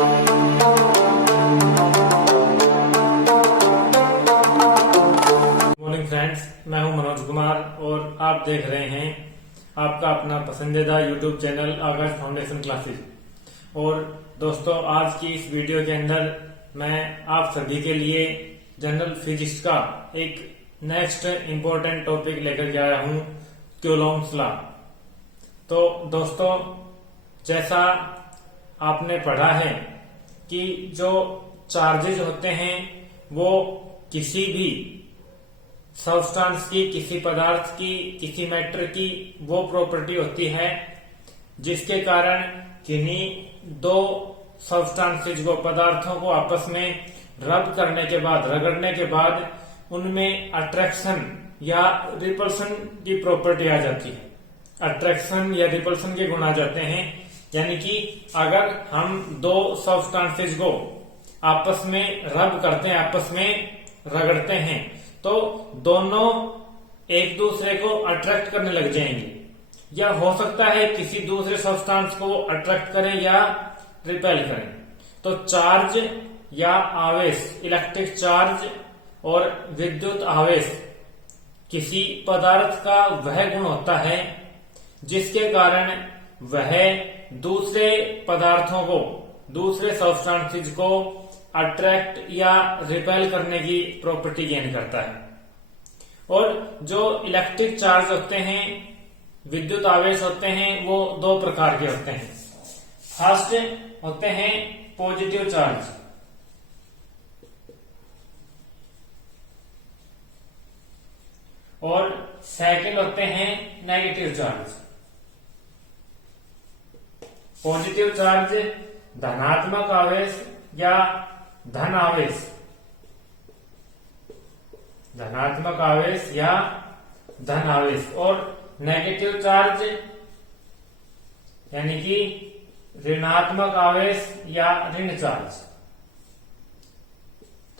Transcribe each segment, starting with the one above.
Morning friends, मैं हूं मनोज कुमार और आप देख रहे हैं आपका अपना पसंदीदा यूट्यूब चैनल आकाश फाउंडेशन क्लासेस। और दोस्तों, आज की इस वीडियो के अंदर मैं आप सभी के लिए जनरल फिजिक्स का एक नेक्स्ट इम्पोर्टेंट टॉपिक लेकर के आया हूं, क्यूलॉम्स लॉ। तो दोस्तों, जैसा आपने पढ़ा है कि जो चार्जेज होते हैं वो किसी भी सब्सटेंस की, किसी पदार्थ की, किसी मैटर की वो प्रॉपर्टी होती है जिसके कारण किन्हीं दो सब्सटेंसेज को, पदार्थों को आपस में रब करने के बाद, रगड़ने के बाद उनमें अट्रैक्शन या रिपल्सन की प्रॉपर्टी आ जाती है। अट्रैक्शन या रिपल्सन के गुण आ जाते हैं। यानी कि अगर हम दो सब्सटेंसेज को आपस में रब करते हैं, आपस में रगड़ते हैं, तो दोनों एक दूसरे को अट्रैक्ट करने लग जाएंगे, या हो सकता है किसी दूसरे सब्सटेंस को अट्रैक्ट करें या रिपेल करें। तो चार्ज या आवेश, इलेक्ट्रिक चार्ज और विद्युत आवेश किसी पदार्थ का वह गुण होता है जिसके कारण वह दूसरे पदार्थों को, दूसरे सब्सटेंसेज को अट्रैक्ट या रिपेल करने की प्रॉपर्टी गेन करता है। और जो इलेक्ट्रिक चार्ज होते हैं, विद्युत आवेश होते हैं, वो दो प्रकार के होते हैं। फर्स्ट होते हैं पॉजिटिव चार्ज, और सेकंड होते हैं नेगेटिव चार्ज। पॉजिटिव चार्ज धनात्मक आवेश या धन आवेश, धनात्मक आवेश या धन आवेश, और नेगेटिव चार्ज यानी कि ऋणात्मक आवेश या ऋण चार्ज।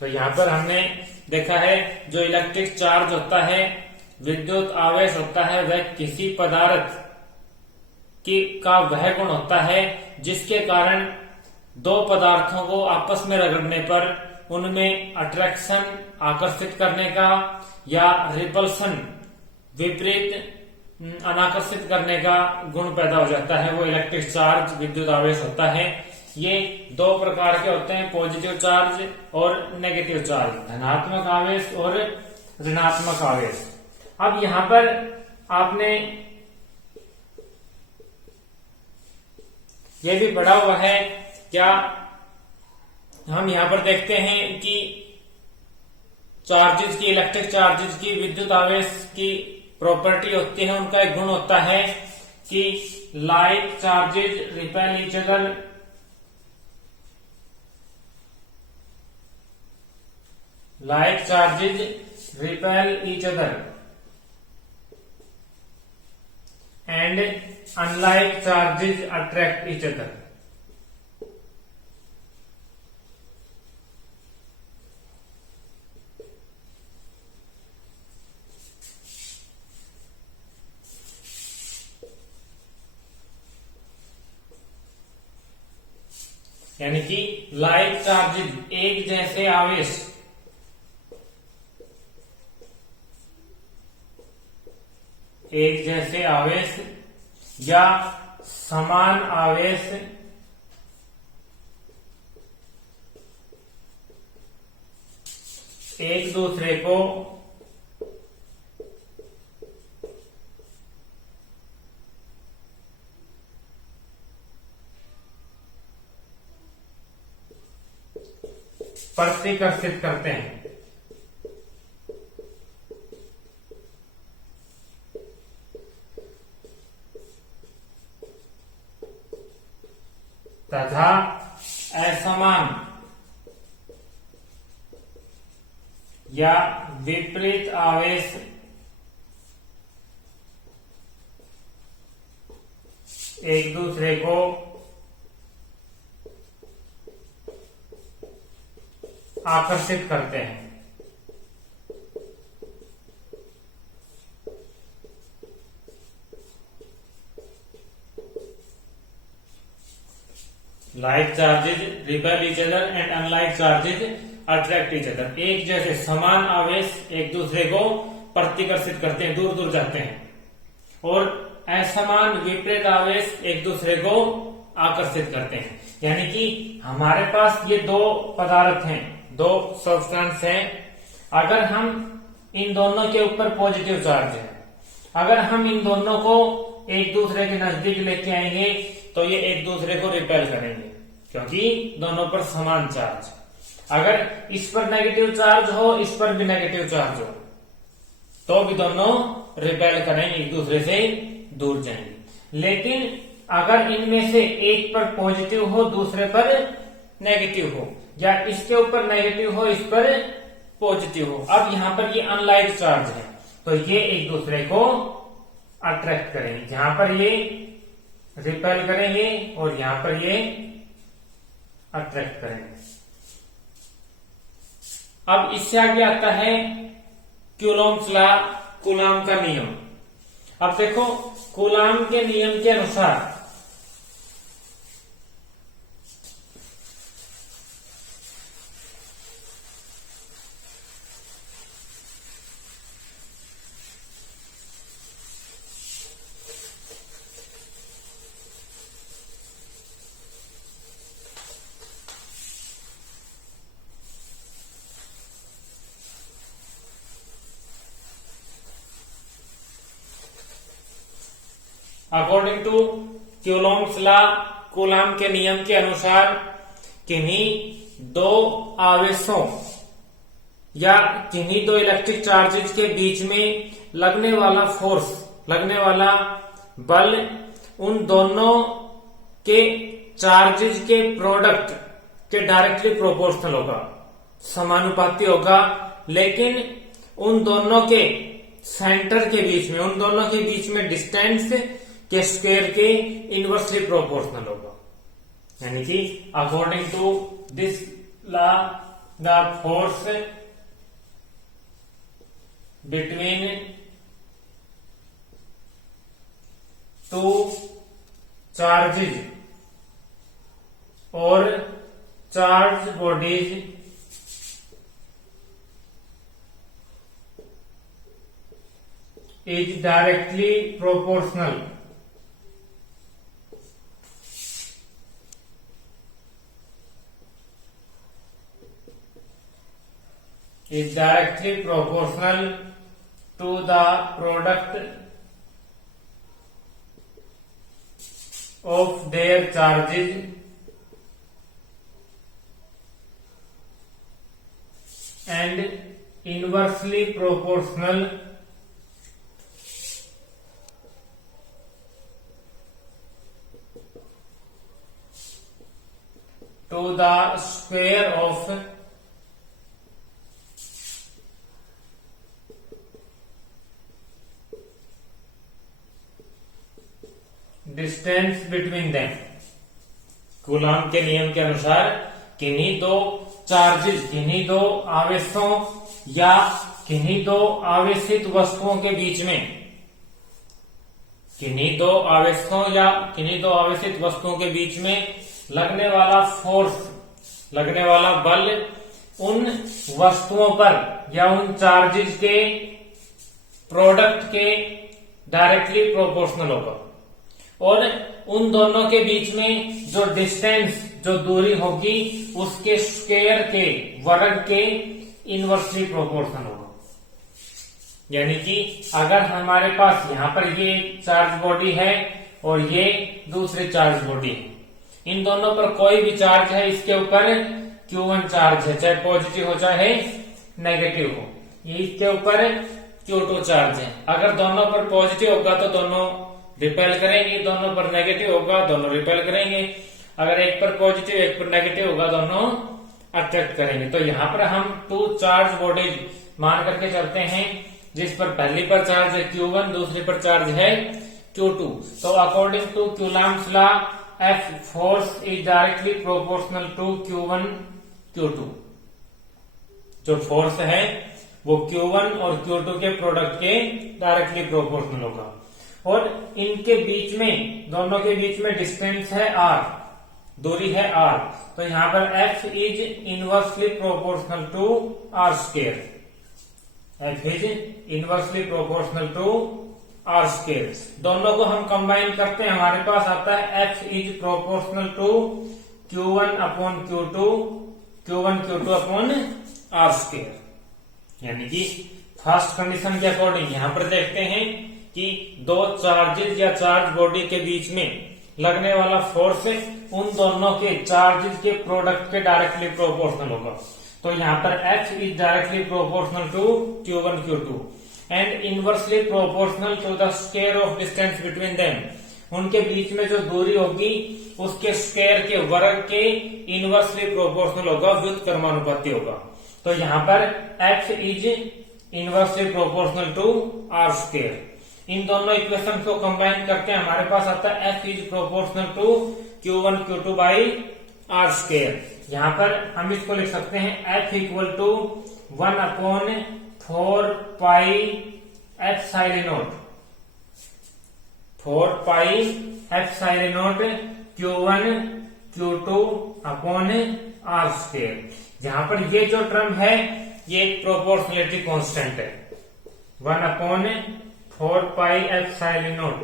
तो यहां पर हमने देखा है जो इलेक्ट्रिक चार्ज होता है, विद्युत आवेश होता है, वह किसी पदार्थ की का वह गुण होता है जिसके कारण दो पदार्थों को आपस में रगड़ने पर उनमें अट्रैक्शन, आकर्षित करने का, या रिपल्सन, विपरीत अनाकर्षित करने का गुण पैदा हो जाता है। वो इलेक्ट्रिक चार्ज, विद्युत आवेश होता है। ये दो प्रकार के होते हैं, पॉजिटिव चार्ज और नेगेटिव चार्ज, धनात्मक आवेश और ऋणात्मक आवेश। अब यहां पर आपने ये भी पढ़ा हुआ है, क्या हम यहां पर देखते हैं कि चार्जेस की, इलेक्ट्रिक चार्जेस की, विद्युत आवेश की प्रॉपर्टी होती है, उनका एक गुण होता है कि like charges repel each other, like charges repel each other and unlike charges attract each other. यानी कि लाइक चार्जेस, एक जैसे आवेश, एक जैसे आवेश या समान आवेश एक दूसरे को प्रतिकर्षित करते हैं। तथा असमान या विपरीत आवेश एक दूसरे को आकर्षित करते हैं। Like charges repel each other and unlike charges attract each other. एक जैसे समान आवेश एक दूसरे को प्रतिकर्षित करते हैं, दूर दूर जाते हैं, और असमान विपरीत आवेश एक दूसरे को आकर्षित करते हैं। यानी कि हमारे पास ये दो पदार्थ हैं, दो सब्सटेंस हैं। अगर हम इन दोनों के ऊपर पॉजिटिव चार्ज है, अगर हम इन दोनों को एक दूसरे के नजदीक लेके आएंगे तो ये एक दूसरे को रिपेल करेंगे, क्योंकि दोनों पर समान चार्ज। अगर इस पर नेगेटिव चार्ज हो, इस पर भी नेगेटिव चार्ज हो, तो भी दोनों रिपेल करेंगे, एक दूसरे से दूर जाएंगे। लेकिन अगर इनमें से एक पर पॉजिटिव हो, दूसरे पर नेगेटिव हो, या इसके ऊपर नेगेटिव हो, इस पर पॉजिटिव हो, अब यहां पर ये अनलाइक चार्ज है, तो ये एक दूसरे को अट्रैक्ट करेंगे। जहां पर ये रिपेल करेंगे और यहां पर ये अट्रैक्ट करेंगे। अब इससे आगे आता है कूलॉम्स लॉ, कूलाम का नियम। अब देखो, कूलाम के नियम के अनुसार according to Coulomb's law, Coulomb के नियम के अनुसार किन्हीं दो आवेशों या किन्हीं दो इलेक्ट्रिक चार्जेज के बीच में लगने वाला फोर्स, लगने वाला बल उन दोनों के चार्जेज के प्रोडक्ट के डायरेक्टली प्रोपोर्शनल होगा, समानुपाती होगा। लेकिन उन दोनों के सेंटर के बीच में, उन दोनों के बीच में डिस्टेंस के स्क्वायर के इनवर्सली प्रोपोर्शनल होगा। यानी कि according to this law the force between two charges और charge bodies is directly proportional is directly proportional to the product of their charges and inversely proportional to the square of distance between them. Coulomb के नियम के अनुसार किन्हीं दो charges, किन्हीं दो आवेशों या किन्हीं दो आवेशित वस्तुओं के बीच में, किन्हीं दो आवेशों या किन्हीं दो आवेशित वस्तुओं के बीच में लगने वाला फोर्स, लगने वाला बल उन वस्तुओं पर या उन चार्जेज के प्रोडक्ट के डायरेक्टली प्रोपोर्शनल होगा, और उन दोनों के बीच में जो डिस्टेंस, जो दूरी होगी, उसके स्क्वायर के, वर्ग के इनवर्सली प्रोपोर्शनल होगा। यानी कि अगर हमारे पास यहाँ पर ये चार्ज बॉडी है और ये दूसरी चार्ज बॉडी है, इन दोनों पर कोई भी चार्ज है, इसके ऊपर Q1 चार्ज है, चाहे पॉजिटिव हो चाहे नेगेटिव हो, ये इसके ऊपर Q2 चार्ज है। अगर दोनों पर पॉजिटिव होगा तो दोनों रिपेल करेंगे, दोनों पर नेगेटिव होगा दोनों रिपेल करेंगे। अगर एक पर पॉजिटिव एक पर नेगेटिव होगा दोनों अट्रैक्ट करेंगे। तो यहाँ पर हम टू चार्ज बॉडीज मान करके चलते हैं, जिस पर पहली पर चार्ज है Q1, दूसरी पर चार्ज है Q2। तो according to Coulomb's law, F force is directly proportional to Q1 Q2। जो फोर्स है वो Q1 और Q2 के प्रोडक्ट के डायरेक्टली प्रोपोर्शनल होगा। और इनके बीच में, दोनों के बीच में डिस्टेंस है R, दूरी है r, तो यहाँ पर f is inversely proportional to r square. f is inversely proportional to r square. दोनों को हम कंबाइन करते हैं, हमारे पास आता है f is proportional to q1 upon q2, q1 q2 upon r square. यानी कि फर्स्ट कंडीशन के अकॉर्डिंग यहां पर देखते हैं कि दो चार्जेस या चार्ज बॉडी के बीच में लगने वाला फोर्स उन दोनों के चार्जेस के प्रोडक्ट के डायरेक्टली प्रोपोर्शनल होगा। तो यहाँ पर F is directly proportional to Q1 Q2 and inversely proportional to the square of distance between them. उनके बीच में जो दूरी होगी उसके स्क्वायर के वर्ग के इनवर्सली प्रोपोर्शनल होगा, व्युत्क्रमानुपाती होगा। तो यहाँ पर F is inversely proportional to R square. इन दोनों इक्वेशन को कंबाइन करके हमारे पास आता है F is proportional to Q1 Q2 by R square. यहाँ पर हम इसको लिख सकते हैं F equal to 1 upon 4 pi epsilon naught, 4 pi epsilon naught Q1 Q2 upon R square. जहां पर ये जो टर्म है ये एक प्रोपोर्शनलिटी कांस्टेंट है, 1 अपॉन 4 पाई एप्सिलॉन नॉट।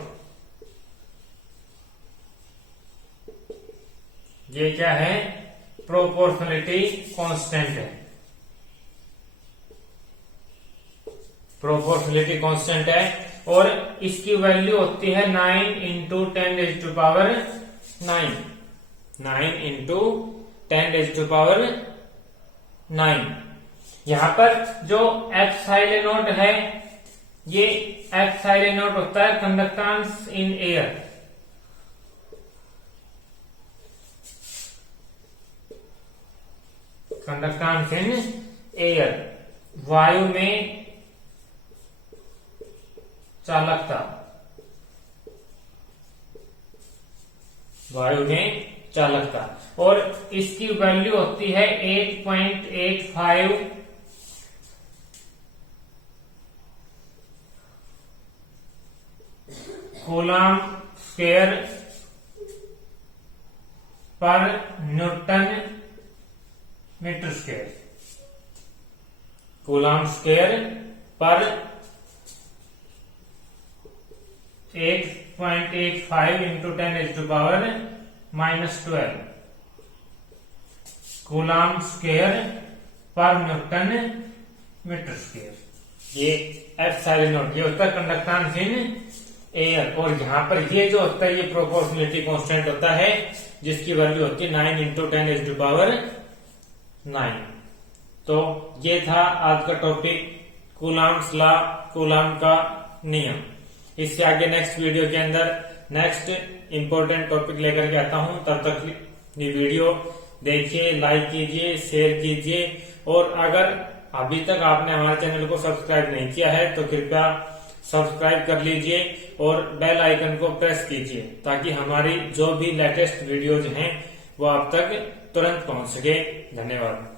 ये क्या है? प्रोपोर्शनलिटी कांस्टेंट है, प्रोपोर्शनलिटी कांस्टेंट है और इसकी वैल्यू होती है 9 into 10 raise to power 9, 9 into 10 raise to power 9। यहां पर जो एप्सिलॉन नॉट है ये एप्सिलॉन नॉट होता है conductance in air. Conductance in air, वायु में चालकता, वायु में चालकता। और इसकी वैल्यू होती है 8.85 कूलम स्क्वायर पर newton metre square. Coulomb square पर 8.85 into 10 raise to power -12 coulomb square पर न्यूटन मीटर स्क्वायर। ये एप्सिलॉन नॉट ये होता है कंडक्टेंस इन एयर। और यहाँ पर ये जो होता है ये प्रोपोर्शनलिटी कांस्टेंट होता है जिसकी वैल्यू होती है 9 इंटू 10 रेज़ टू पावर 9। तो ये था आज का टॉपिक, कूलम्स लॉ, कूलम का नियम। इससे आगे नेक्स्ट वीडियो के अंदर नेक्स्ट इंपॉर्टेंट टॉपिक लेकर के आता हूं। तब तक ये वीडियो देखिए, लाइक कीजिए, शेयर कीजिए और अगर अभी तक आपने हमारे चैनल को सब्सक्राइब नहीं किया है तो कृपया सब्सक्राइब कर लीजिए और बेल आइकन को प्रेस कीजिए ताकि हमारी जो भी लेटेस्ट वीडियोज हैं वो आप तक तुरंत पहुंच सके। धन्यवाद।